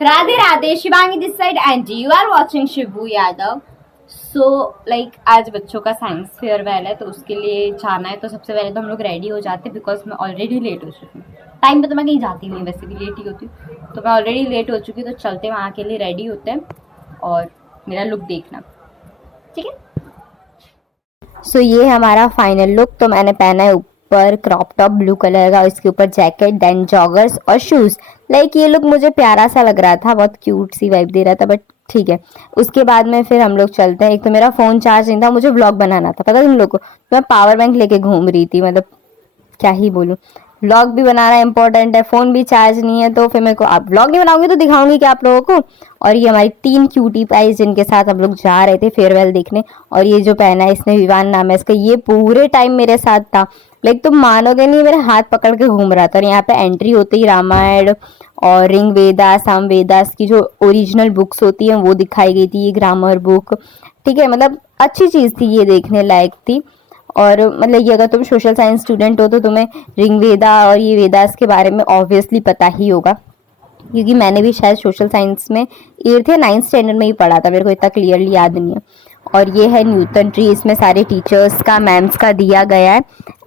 Radhe Radhe, Shivangi this side and you are watching Shibu Yadav. So आज बच्चों का साइंस फेयरवेल है तो उसके लिए जाना है। तो सबसे पहले तो हम लोग रेडी हो जाते हैं बिकॉज मैं ऑलरेडी लेट हो चुकी हूँ। टाइम पे तो मैं कहीं जाती नहीं, वैसे भी लेट ही होती हूँ, तो मैं ऑलरेडी लेट हो चुकी हूँ। तो चलते हैं वहाँ के लिए, रेडी होते हैं और मेरा लुक देखना, ठीक है। सो ये हमारा फाइनल लुक। तो मैंने पहना है ऊपर क्रॉप टॉप ब्लू कलर का, इसके ऊपर जैकेट, देन जॉगर्स और शूज। ये लुक मुझे प्यारा सा लग रहा था, बहुत क्यूट सी वाइब दे रहा था, बट ठीक है। उसके बाद में फिर हम लोग चलते हैं। एक तो मेरा फोन चार्ज नहीं था, मुझे व्लॉग बनाना था, पता तुम लोग को। मैं पावर बैंक लेके घूम रही थी, मतलब क्या ही बोलूँ। व्लॉग भी बनाना इंपॉर्टेंट है, फोन भी चार्ज नहीं है, तो फिर मेरे को आप व्लॉग नहीं बनाऊंगी तो दिखाऊंगी क्या आप लोगों को। और ये हमारी 3 क्यूटी पाइज जिनके साथ हम लोग जा रहे थे फेयरवेल देखने। और ये जो पहना है इसने, विवान नाम है इसका, ये पूरे टाइम मेरे साथ था। तुम मानोगे नहीं, मेरे हाथ पकड़ के घूम रहा था। और यहाँ पे एंट्री होते ही रामायण और ऋग वेदास, साम वेदास की जो ओरिजिनल बुक्स होती हैं वो दिखाई गई थी, ये ग्रामर बुक, ठीक है। मतलब अच्छी चीज़ थी, ये देखने लायक थी। और ये अगर तुम सोशल साइंस स्टूडेंट हो तो तुम्हें ऋग्वेदा और ये वेदास के बारे में ऑब्वियसली पता ही होगा, क्योंकि मैंने भी शायद सोशल साइंस में 8th या 9th स्टैंडर्ड में ही पढ़ा था, मेरे को इतना क्लियरली याद नहीं है। और ये है न्यूटन ट्री, इसमें सारे टीचर्स का, मैम्स का दिया गया है।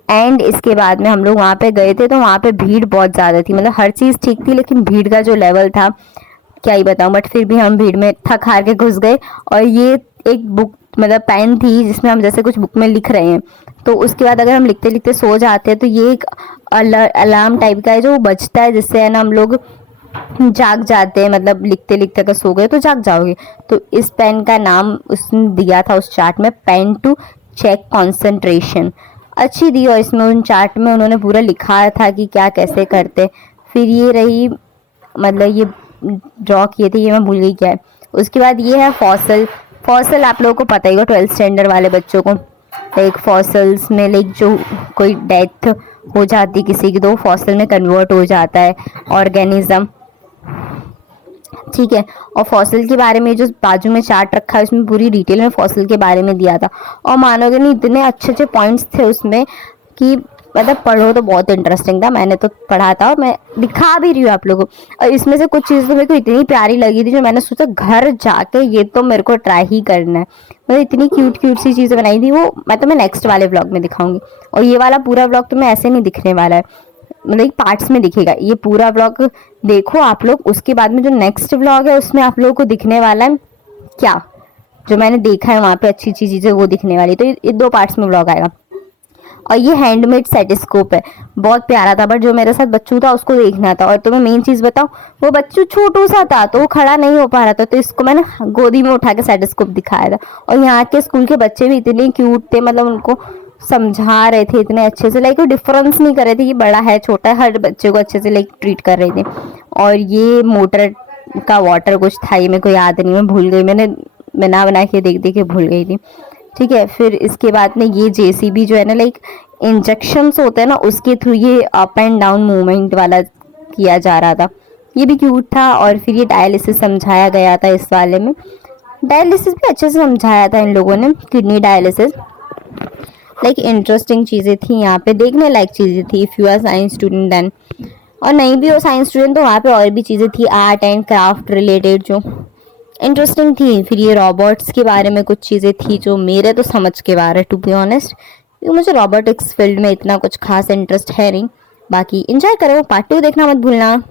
एंड इसके बाद में हम लोग वहाँ पे गए थे, तो वहाँ पे भीड़ बहुत ज़्यादा थी। हर चीज़ ठीक थी, लेकिन भीड़ का जो लेवल था क्या ही बताऊँ। बट फिर भी हम भीड़ में थक हार के घुस गए। और ये एक बुक पेन थी जिसमें हम जैसे कुछ बुक में लिख रहे हैं, तो उसके बाद अगर हम लिखते लिखते सो जाते हैं तो ये एक अलार्म टाइप का है जो बजता है, जिससे है ना हम लोग जाग जाते हैं। लिखते लिखते अगर सो गए तो जाग जाओगे। तो इस पेन का नाम उसने दिया था उस चार्ट में, पेन टू चेक कंसंट्रेशन, अच्छी दी। और इसमें उन चार्ट में उन्होंने पूरा लिखा था कि क्या कैसे करते। फिर ये रही, ये ड्रॉ किए थे, ये मैं भूल गई क्या है। उसके बाद ये है फॉसल। फॉसल आप लोगों को पता ही होगा, 12th स्टैंडर्ड वाले बच्चों को। फॉसल्स में जो कोई डेथ हो जाती किसी की, तो फॉसल में कन्वर्ट हो जाता है ऑर्गेनिज्म, ठीक है। और फॉसिल के बारे में जो बाजू में चार्ट रखा है उसमें पूरी डिटेल में फॉसिल के बारे में दिया था। और मानोगे नहीं, इतने अच्छे अच्छे पॉइंट्स थे उसमें कि पढ़ो तो बहुत इंटरेस्टिंग था। मैंने तो पढ़ा था और मैं दिखा भी रही हूँ आप लोगों को। और इसमें से कुछ चीज़ तो मेरे को इतनी प्यारी लगी थी जो मैंने सोचा घर जाके ये तो मेरे को ट्राई ही करना है। इतनी क्यूट क्यूट सी चीज़ें बनाई थी, वो मैं नेक्स्ट वाले व्लॉग में दिखाऊंगी। और ये वाला पूरा व्लॉग तो मैं ऐसे नहीं दिखने वाला है, पार्ट्स में दिखेगा। ये पूरा व्लॉग देखो आप लोग, उसके बाद में जो नेक्स्ट व्लॉग है उसमें आप लोगों को दिखने वाला है क्या जो मैंने देखा है वहाँ पे अच्छी अच्छी चीज़ें, वो दिखने वाली। तो ये 2 पार्ट्स में व्लॉग आएगा। और ये हैंडमेड सेटिस्कोप है, बहुत प्यारा था, बट जो मेरे साथ बच्चू था उसको देखना था। और तो मैं मेन चीज़ बताऊँ, वो बच्चू छोटू सा था तो वो खड़ा नहीं हो पा रहा था, तो इसको मैंने गोदी में उठा के सेटिस्कोप दिखाया था। और यहाँ के स्कूल के बच्चे भी इतने क्यूट थे, उनको समझा रहे थे इतने अच्छे से, वो डिफरेंस नहीं कर रहे थे कि बड़ा है छोटा है, हर बच्चे को अच्छे से ट्रीट कर रहे थे। और ये मोटर का वाटर कुछ था, ये मेरे को याद नहीं, मैं भूल गई, मैंने बना बना के देख देख के भूल गई थी, ठीक है। फिर इसके बाद में ये जेसीबी जो है ना, इंजेक्शंस होते हैं ना, उसके थ्रू ये अप एंड डाउन मूवमेंट वाला किया जा रहा था, ये भी क्यूट था। और फिर ये डायलिसिस समझाया गया था, इस वाले में डायलिसिस भी अच्छे से समझाया था इन लोगों ने, किडनी डायलिसिस। इंटरेस्टिंग चीज़ें थी यहाँ पे, देखने लायक चीज़ें थी if you are science student then. और नहीं भी हो साइंस स्टूडेंट तो वहाँ पे और भी चीज़ें थी आर्ट एंड क्राफ्ट रिलेटेड जो इंटरेस्टिंग थी। फिर ये रॉबोट्स के बारे में कुछ चीज़ें थी जो मेरे तो समझ के बाहर है, टू बी ऑनेस्ट, क्योंकि मुझे रोबोटिक्स फील्ड में इतना कुछ खास इंटरेस्ट है नहीं। बाकी एंजॉय करो, पार्ट 2 देखना मत भूलना।